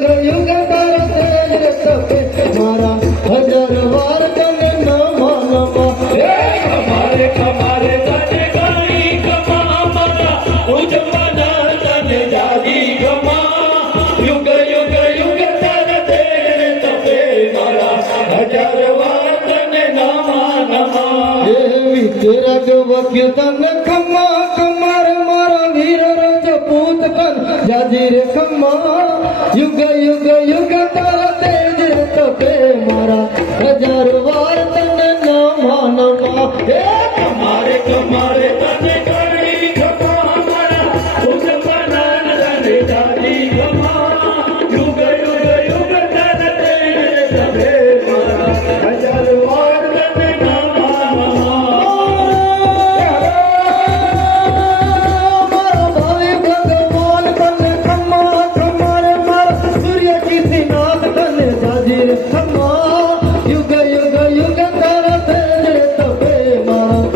યુગ તારા તેજ તપે મારા હજાર વાર તને નમા નમા હે ખમારે ખમારે તને ઘણી ખમા મારા ઉજવના તને જાજી ખમા યુગ યુગ યુગ તારા તેજ તપે મારા હજાર વાર તને નમા નમા દેવી તેરા ગવક્ય તને ખમા કમાર મારા વીર રજપૂત કન જાજી રે ખમા યુગ યુગ યુગ તારા તેજ તપે મારા હજાર વાર તને નમા નમા હે ખમારે ખમારે તને ઘણી ખમા મારા ઉજવના તને જાજી ખમા યુગ યુગ યુગ તારા તેજ તપે મારા હજાર વાર તને નમા નમા મારા ભાઈ ભગવાન તને ખમા ખમાર મારા સૂર્ય કીર્તિનાથ તને જાજી રે ખમા યુગ યુગ યુગ તારા તેજ તપે મારા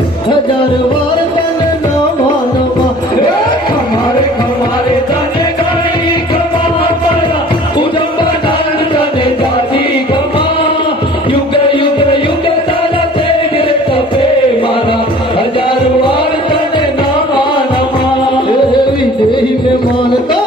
હજાર વાર તને નમા નમા હે ખમારે ખમારે તને ઘણી ખમા મારા ઉજવના તને જાજી ખમા યુગ યુગ યુગ તારા તેજ તપે મારા હજાર વાર તને નમા નમા દેવી દેહી મેં માનતા